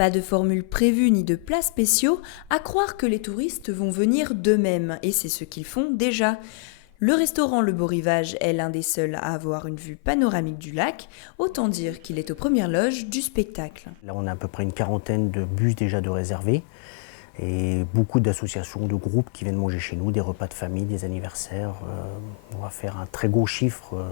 Pas de formule prévue ni de plats spéciaux, à croire que les touristes vont venir d'eux-mêmes, et c'est ce qu'ils font déjà. Le restaurant Le Beau Rivage est l'un des seuls à avoir une vue panoramique du lac, autant dire qu'il est aux premières loges du spectacle. Là, on a à peu près une quarantaine de bus déjà de réservés et beaucoup d'associations, de groupes qui viennent manger chez nous, des repas de famille, des anniversaires. On va faire un très gros chiffre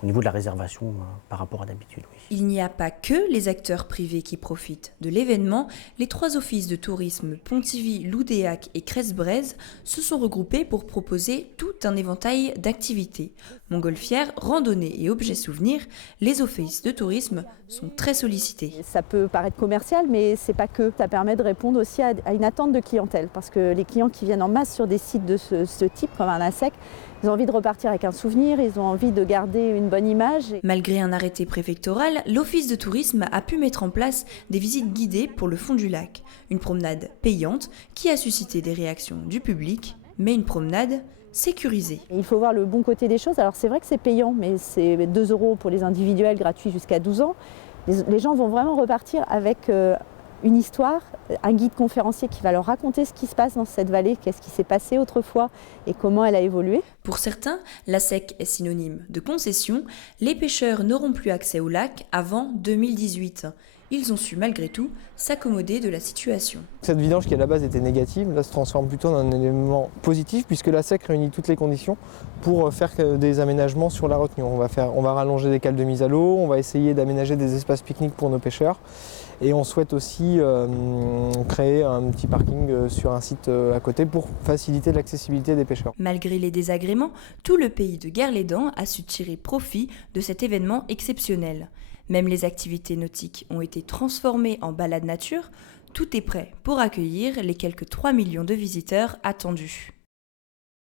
au niveau de la réservation par rapport à d'habitude. Oui. Il n'y a pas que les acteurs privés qui profitent de l'événement. Les 3 offices de tourisme Pontivy, Loudéac et Crest-Braise se sont regroupés pour proposer tout un éventail d'activités. Montgolfière, randonnée et objets souvenirs, les offices de tourisme sont très sollicités. Ça peut paraître commercial, mais c'est pas que. Ça permet de répondre aussi à une attente de clientèle, parce que les clients qui viennent en masse sur des sites de ce type, comme un ASEC, ils ont envie de repartir avec un souvenir, ils ont envie de garder une bonne image. Malgré un arrêté préfectoral, l'Office de tourisme a pu mettre en place des visites guidées pour le fond du lac. Une promenade payante qui a suscité des réactions du public, mais une promenade sécurisée. Il faut voir le bon côté des choses. Alors c'est vrai que c'est payant, mais c'est 2 € pour les individuels, gratuits jusqu'à 12 ans. Les gens vont vraiment repartir avec une histoire, un guide conférencier qui va leur raconter ce qui se passe dans cette vallée, qu'est-ce qui s'est passé autrefois et comment elle a évolué. Pour certains, la SEC est synonyme de concession. Les pêcheurs n'auront plus accès au lac avant 2018. Ils ont su malgré tout s'accommoder de la situation. Cette vidange qui à la base était négative, là se transforme plutôt en un élément positif puisque la SEC réunit toutes les conditions pour faire des aménagements sur la retenue. On va rallonger des cales de mise à l'eau, on va essayer d'aménager des espaces pique-nique pour nos pêcheurs et on souhaite aussi créer un petit parking sur un site à côté pour faciliter l'accessibilité des pêcheurs. Malgré les désagréments, tout le pays de Guerlédan a su tirer profit de cet événement exceptionnel. Même les activités nautiques ont été transformées en balade nature. Tout est prêt pour accueillir les quelques 3 millions de visiteurs attendus.